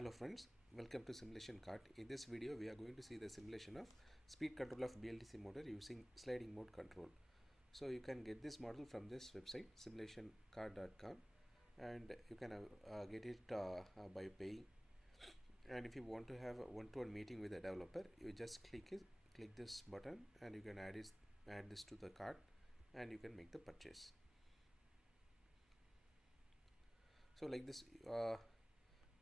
Hello friends, welcome to Simulation Cart. In this video we are going to see the simulation of speed control of BLDC motor using sliding mode control. So you can get this model from this website simulationcart.com, and you can get it by paying. And if you want to have a one-to-one meeting with a developer, you just click this button and you can add this to the cart and you can make the purchase. So like this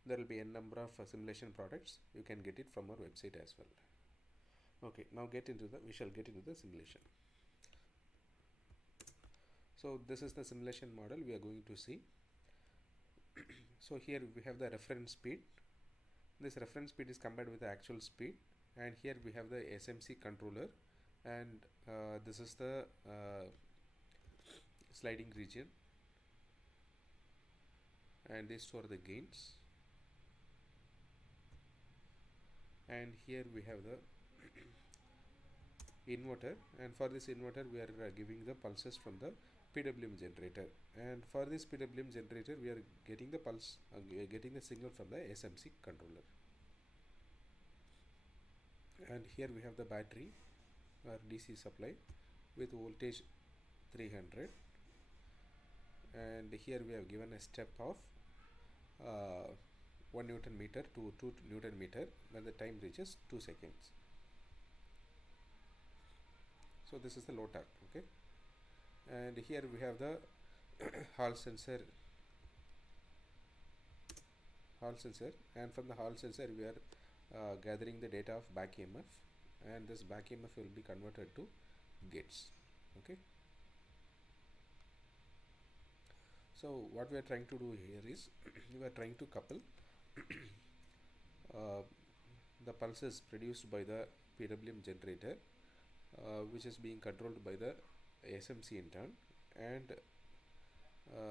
there will be a number of simulation products. You can get it from our website as well. Okay, now we shall get into the simulation. So this is the simulation model we are going to see. So here we have the reference speed. This reference speed is compared with the actual speed, and here we have the SMC controller, and this is the sliding region, and these two are the gains. And here we have the inverter, and for this inverter we are giving the pulses from the PWM generator, and for this PWM generator we are getting the getting the signal from the SMC controller. And here we have the battery or DC supply with voltage 300, and here we have given a step of 1 Newton meter to 2 Newton meter when the time reaches 2 seconds. So this is the low torque. Okay, and here we have the Hall sensor, and from the Hall sensor we are gathering the data of back EMF, and this back EMF will be converted to gates. Okay, so what we are trying to do here is we are trying to couple the pulses produced by the PWM generator, which is being controlled by the SMC in turn, and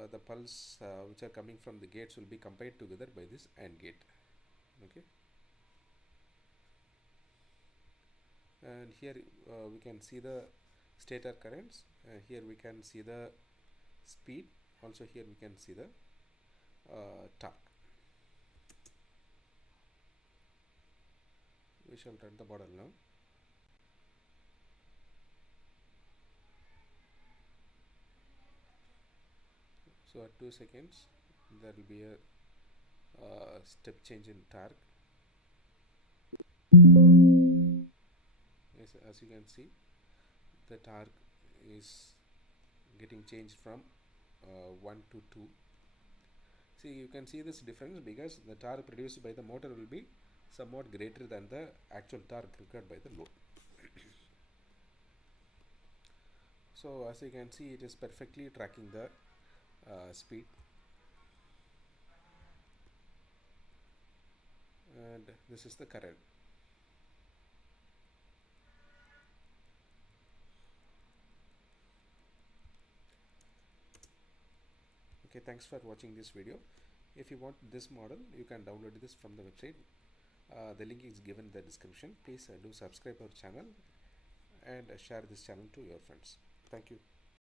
the pulse which are coming from the gates will be combined together by this AND gate. Okay, and here we can see the stator currents, here we can see the speed, also here we can see the torque. We shall run the model now. So at 2 seconds there will be a step change in torque. Yes, as you can see, the torque is getting changed from 1 to 2. See, you can see this difference because the torque produced by the motor will be somewhat greater than the actual torque required by the load. So as you can see, it is perfectly tracking the speed, and this is the current. Okay, thanks for watching this video. If you want this model, you can download this from the website. The link is given in the description. Please do subscribe our channel and share this channel to your friends. Thank you.